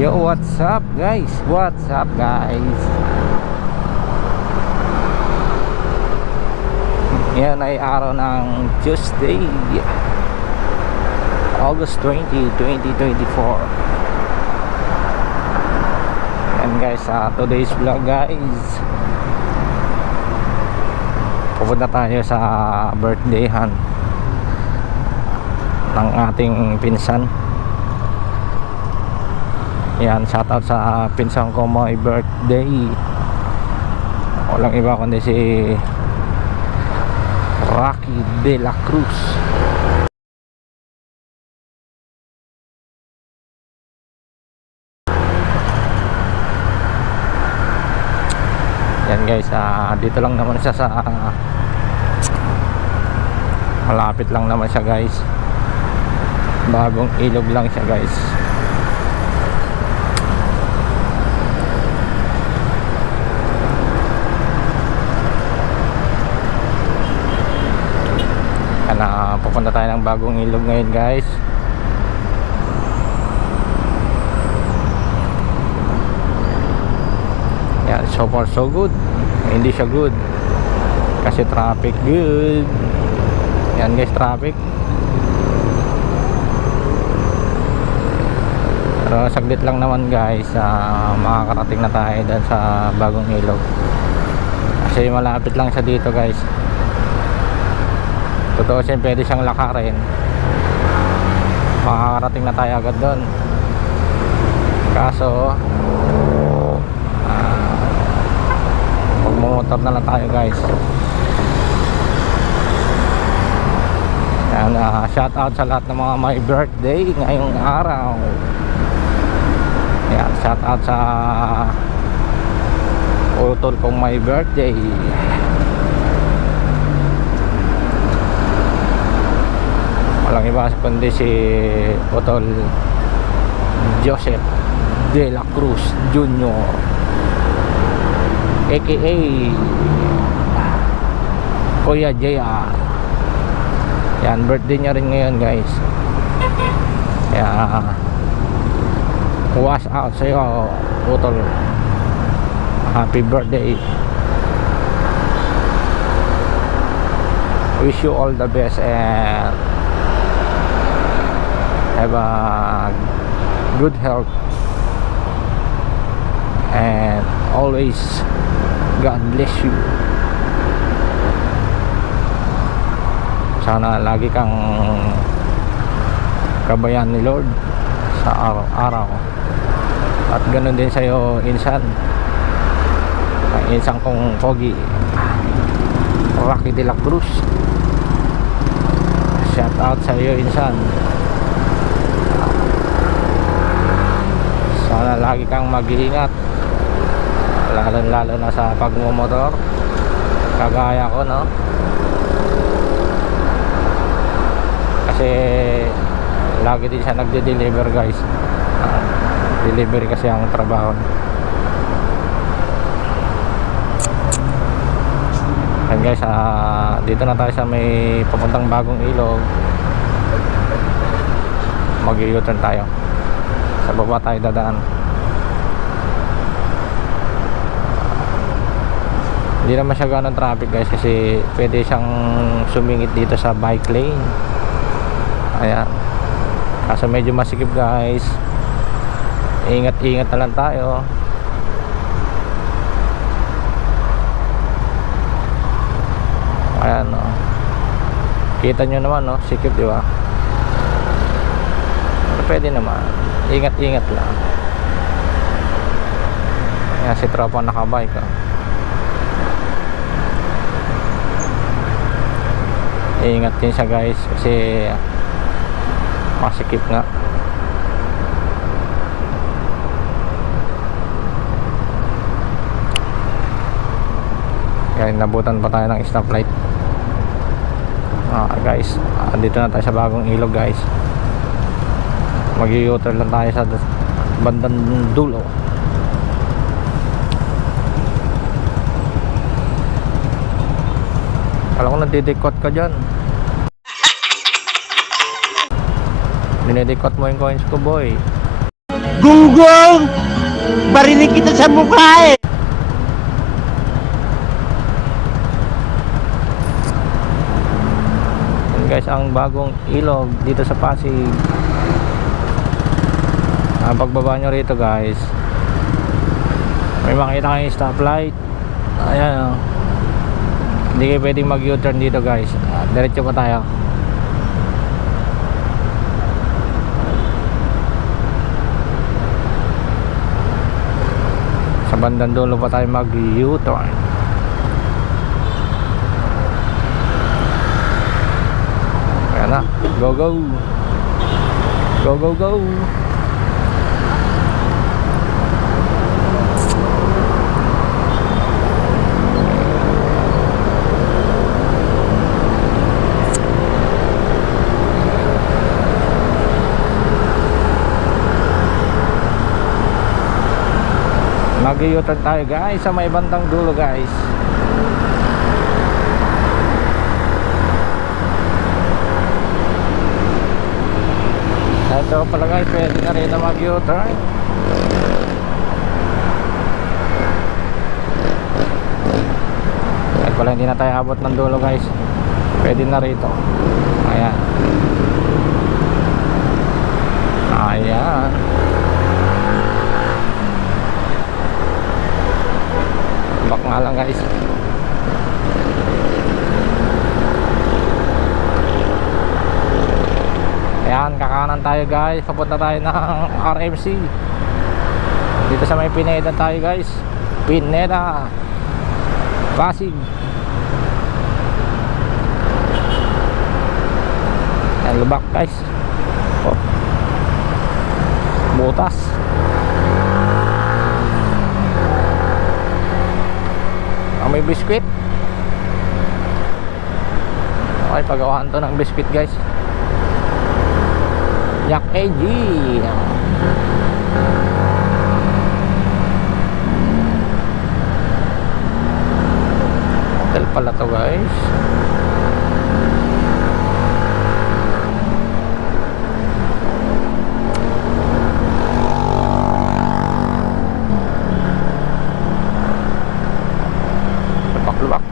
Yo, what's up guys? What's up guys? Yan ay araw ng Tuesday, August 20, 2024. Yan guys, today's vlog guys, pupunta tayo sa birthdayhan ng ating pinsan. Yan, shoutout sa pinsan ko, my birthday. Walang iba kundi si Rocky De La Cruz. Yan guys, dito lang naman siya sa malapit lang naman siya guys. Bagong Ilog lang siya guys. Pupunta tayo ng Bagong Ilog ngayon guys. Yan, so far so good. Hindi siya good kasi traffic good. Yan guys, traffic. Pero saglit lang naman guys, makakarating na tayo dun sa Bagong Ilog kasi malapit lang siya dito guys. Totoo siya, pwede siyang lakarin, makakarating na tayo agad doon. Kaso magmumotor na lang tayo guys. Yan, shout out sa lahat ng mga may birthday ngayong araw. Yan, shout out sa utol kong may birthday. Walang iba kundi si Utol Joseph De La Cruz Jr. aka Kuya JR. Yan, birthday niya rin ngayon guys. Kaya wash out sa'yo Utol, happy birthday. Wish you all the best and have a good health and always God bless you. Sana lagi kang kabayan ni Lord sa araw-araw. At ganun din sa'yo insan, ang insan kong pogi Rocky De La Cruz. Shout out sa'yo insan. Sana lagi kang mag-iingat, lalo na sa pagmumotor kagaya ko, no? Kasi lagi din siya nagde-deliver guys. Delivery kasi ang trabaho. And guys, dito na tayo sa may papuntang Bagong Ilog. Mag-u-turn tayo, sa baba tayo dadaan. Hindi naman siya ganun traffic guys kasi pwede siyang sumingit dito sa bike lane. Ayan, kaso medyo masikip guys. Ingat-ingat na lang tayo. Ayan, no? Kita nyo naman, no? Sikip, di ba? Pero pwede naman, ingat-ingat lang. Ayan, si tropa nakabike, oh. Ingat din siya guys kasi masikip nga. Kaya nabutan pa tayo ng stoplight. Guys, dito na tayo sa Bagong Ilog guys. Mag-u-turn lang tayo sa bandang dulo. Alam ko nadidikot ka dyan. Dinidikot mo yung coins ko boy. Gunggong! Barinig kita sa mukha eh! Yan guys, ang bagong ilog dito sa Pasig. Pagbaba nyo rito guys, may makita kayong stoplight. Ayan, oh. Hindi kayo pwedeng mag U-turn dito guys. Diretso pa tayo. Sa bandang dulo pa tayo mag U-turn. Ayan na, go go. Go go go. Mag-u-turn tayo guys sa may bandang dulo guys. Ito pala guys, pwede na rin na mag-u-turn. Kahit pala hindi na tayo abot ng dulo guys, pwede na rito. Ayan. Ayan. Bak nga lang guys. Ayan, kakanan tayo guys. Papunta tayo ng RMC. Dito sa may Pineda tayo guys. Pineda Pasig. Ayan, lubak guys. Oh. Butas. May biskwit. Okay, pagawahan to ng biskwit guys. Jack AG. Hotel pala to guys. Lubak.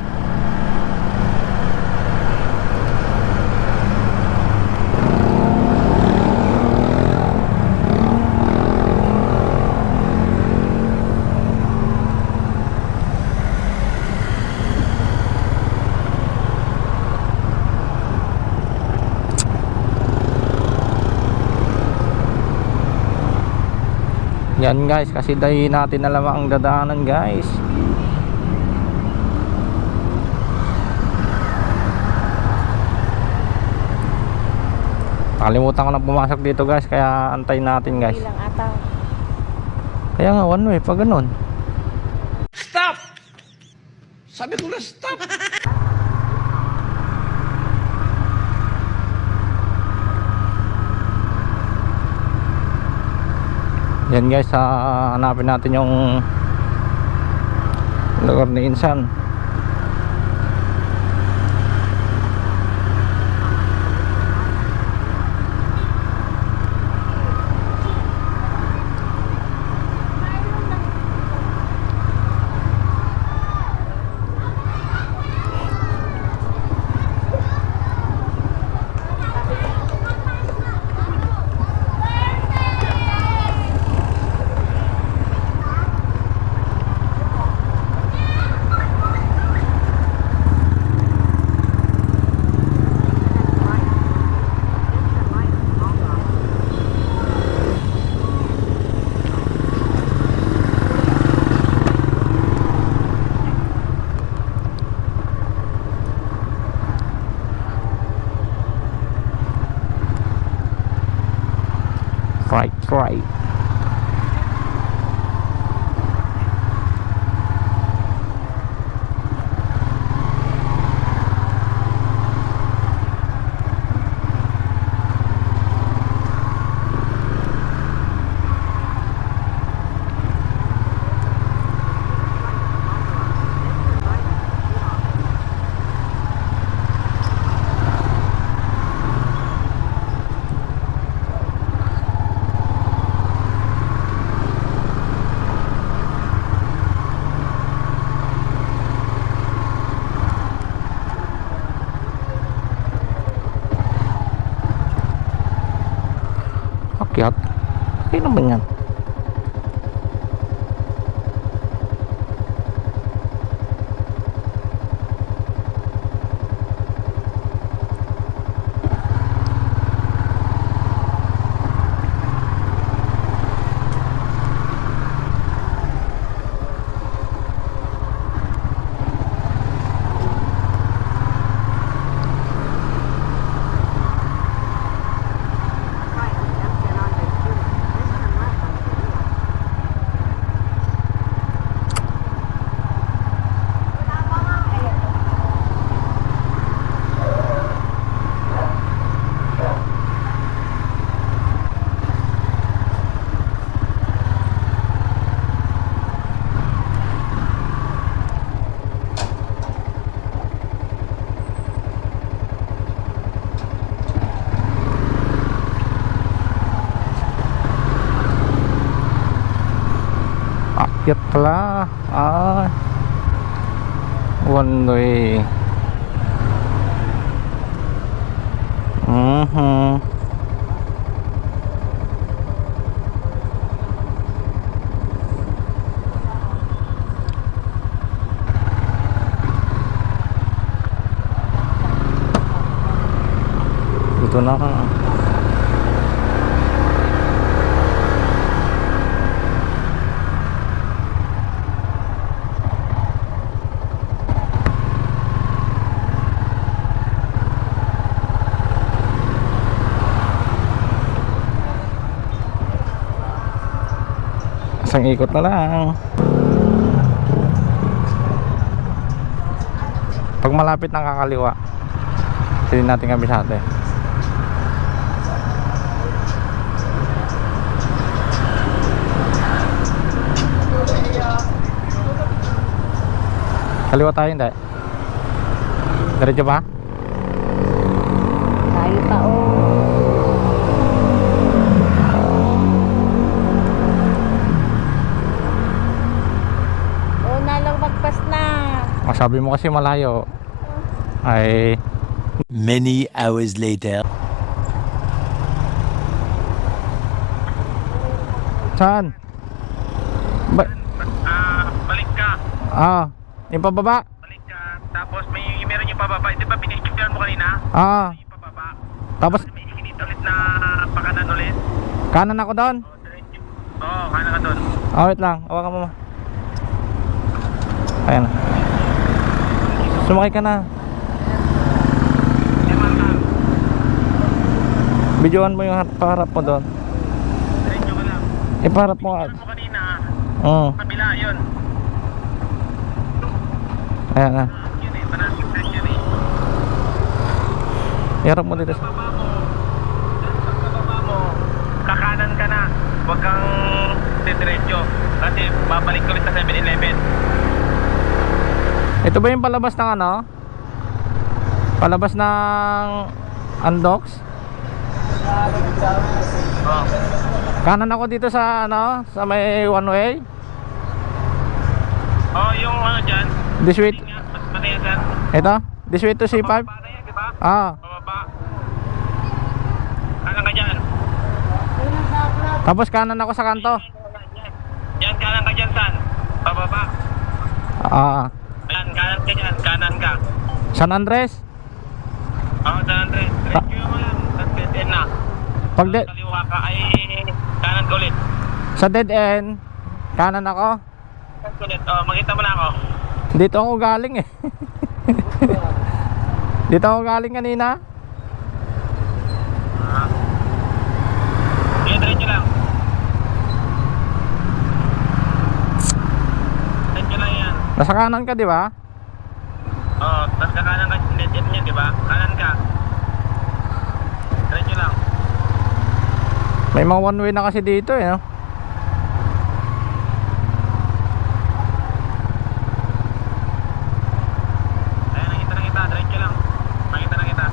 Yan guys, kasi dahil natin alam ang dadaanan guys. Nakalimutan ko na pumasok dito guys, kaya antayin natin guys. Ilang ataw. Kaya nga one way, pag ganun. Stop! Sabi ko na stop! Yan guys, hanapin natin yung lugar ni Insan. Right. Akyat. Okay naman yan. Akyat pala. One way. Dito na ka. Isang ikot na lang. Pag malapit ng kakaliwa, hindi natin kabisate. Kaliwa tayo, hindi? Diretso ba? Tayo pa oh. Magpas na. Sabi mo kasi malayo. Ay Many hours later. saan? Balik ka. Yung pababa? Balik ka. Tapos meron yung pababa. Di ba pinicturean mo kanina? Yung pababa. Tapos May ikinit ulit na pakanan ulit. kanan ako doon. Kanan ka doon. Wait lang. Hawakan mo. Ayan na. Sumakay ka na. Videoan mo yung paharap mo doon. Diretso ka lang. Ipaharap mo. Pinicturean mo kanina. Kabila yun. Ayan na. Yun eh. Banasig diretso eh. Iharap mo dito. Pagkababa mo, kakanan ka na. Huwag kang diretso. Kasi babalik ko ulit sa 7-Eleven. Ito ba yung palabas ng ano? Palabas ng Andox? Kanan ako dito sa ano? Sa may one way? Yung ano dyan. This way. Matayan dyan. Ito? This way to C5? Pababa na yan, diba? Pababa. Kanan ka dyan. Tapos kanan ako sa kanto. Yan, kanan ka dyan, San. Pababa. Yan, kanan ka dyan. Kanan ka. San Andres? San Andres. Rescue mo lang. Tapos dead end na. Pag Kaliwa ka ay kanan ka ulit. sa dead end, kanan ako. Kanan ka ulit. Makita mo na ako. Dito ako galing eh. Dito ako galing kanina. Sige, diretso lang. Diretso lang yan. Nasa kanan ka, di ba? Tapos kakanan ka. Dead end yan, di ba? Kanan ka. Diretso lang. May mga one way na kasi dito eh, no? Ayan, nakita na kita. Diretso lang. Makita na kita.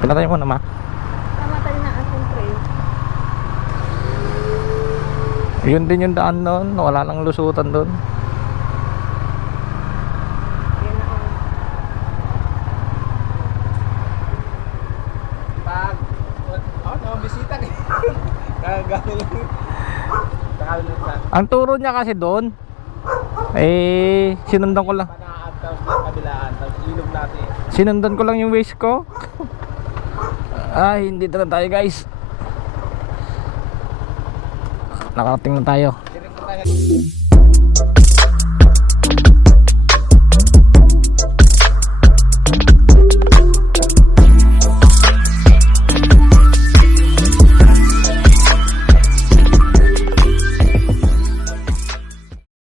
Pinatay mo na ma. Namatay na ang trail. Yun din yung daan doon, wala nang lusutan doon. Pag bisita ka. Kagano lang. Kagano lang. Ang turo niya kasi doon, sinundan ko lang. Panaab tapos sa kabilaan. Tapos ilog natin. Sinundan ko lang yung waist ko. Ay, hindi na tayo guys. Nakarating na tayo. Direct na tayo.